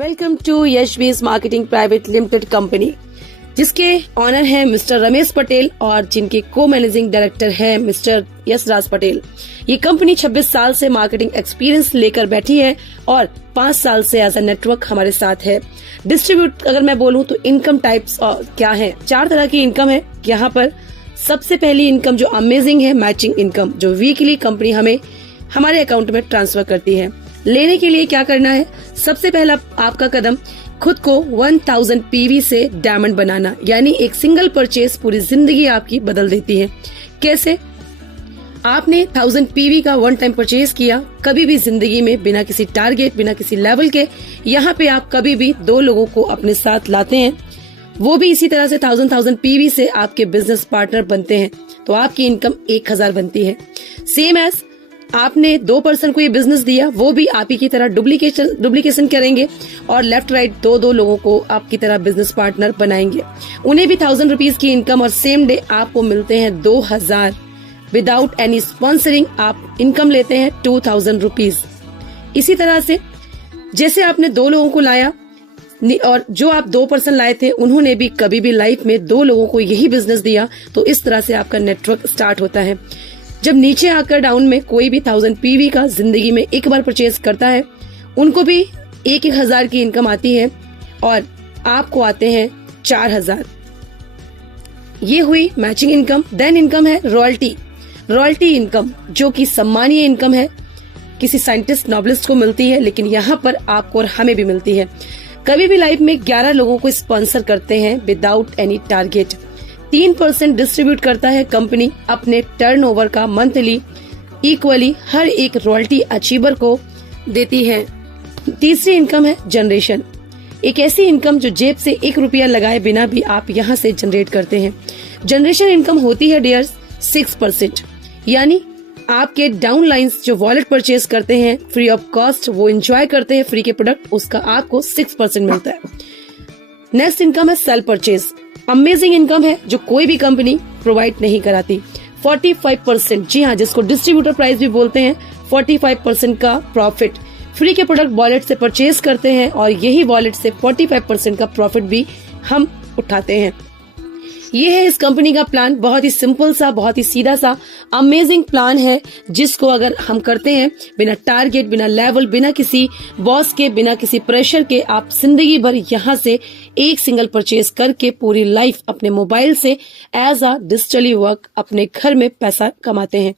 Welcome to Yashvi's marketing private limited company, जिसके owner हैं mister Ramesh Patel और जिनके को मैनेजिंग डायरेक्टर हैं मिस्टर यशराज पटेल। ये कंपनी 26 साल से मार्केटिंग एक्सपीरियंस लेकर बैठी है और 5 साल से एज अ नेटवर्क हमारे साथ है। डिस्ट्रीब्यूट अगर मैं बोलूं तो इनकम टाइप्स क्या है, 4 तरह की इनकम है यहाँ पर। सबसे पहली इनकम जो अमेजिंग है, मैचिंग इनकम, जो वीकली कंपनी हमें हमारे अकाउंट में ट्रांसफर करती है। लेने के लिए क्या करना है, सबसे पहला आपका कदम खुद को 1000 पीवी से डायमंड बनाना, यानी एक सिंगल परचेज पूरी जिंदगी आपकी बदल देती है। कैसे? आपने 1000 पीवी का वन टाइम परचेज किया, कभी भी जिंदगी में बिना किसी टारगेट, बिना किसी लेवल के, यहाँ पे आप कभी भी 2 लोगों को अपने साथ लाते हैं, वो भी इसी तरह से 1000 पीवी से आपके बिजनेस पार्टनर बनते हैं, तो आपकी इनकम 1000 बनती है। सेम एज आपने 2 पर्सन को ये बिजनेस दिया, वो भी आप ही की तरह डुप्लीकेशन करेंगे और लेफ्ट राइट 2 लोगों को आपकी तरह बिजनेस पार्टनर बनाएंगे। उन्हें भी 1000 रुपीज की इनकम और सेम डे आपको मिलते हैं 2000। विदाउट एनी स्पॉन्सरिंग आप इनकम लेते हैं 2000 रुपीज। इसी तरह से जैसे आपने 2 लोगों को लाया और जो आप 2 पर्सन लाए थे उन्होंने भी कभी भी लाइफ में 2 लोगों को यही बिजनेस दिया, तो इस तरह से आपका नेटवर्क स्टार्ट होता है। जब नीचे आकर डाउन में कोई भी 1000 पीवी का जिंदगी में एक बार परचेज करता है, उनको भी 1000 की इनकम आती है और आपको आते हैं 4000। ये हुई मैचिंग इनकम। देन इनकम है रॉयल्टी इनकम, जो कि सम्मानीय इनकम है, किसी साइंटिस्ट नॉवलिस्ट को मिलती है, लेकिन यहाँ पर आपको और हमें भी मिलती है। कभी भी लाइफ में 11 लोगों को स्पॉन्सर करते हैं विदाउट एनी टारगेट। 3% डिस्ट्रीब्यूट करता है कंपनी अपने टर्नओवर का मंथली, इक्वली हर एक रॉयल्टी अचीवर को देती है। तीसरी इनकम है जनरेशन, एक ऐसी इनकम जो जेब से 1 रुपया लगाए बिना भी आप यहाँ से जनरेट करते हैं। जनरेशन इनकम होती है डियर्स 6%, यानी आपके डाउन लाइन्स जो वॉलेट परचेज करते हैं फ्री ऑफ कॉस्ट, वो एंजॉय करते हैं फ्री के प्रोडक्ट, उसका आपको 6% मिलता है। नेक्स्ट इनकम है सेल परचेज, अमेजिंग इनकम है जो कोई भी कंपनी प्रोवाइड नहीं कराती। 45%, जी हाँ, जिसको डिस्ट्रीब्यूटर प्राइस भी बोलते हैं, 45% का प्रॉफिट फ्री के प्रोडक्ट वॉलेट से परचेज करते हैं और यही वॉलेट से 45% का प्रॉफिट भी हम उठाते हैं। ये है इस कंपनी का प्लान, बहुत ही सिंपल सा, बहुत ही सीधा सा अमेजिंग प्लान है, जिसको अगर हम करते हैं बिना टारगेट, बिना लेवल, बिना किसी बॉस के, बिना किसी प्रेशर के, आप जिंदगी भर यहाँ से एक सिंगल परचेज करके पूरी लाइफ अपने मोबाइल से एज अ डिजिटली वर्क अपने घर में पैसा कमाते हैं।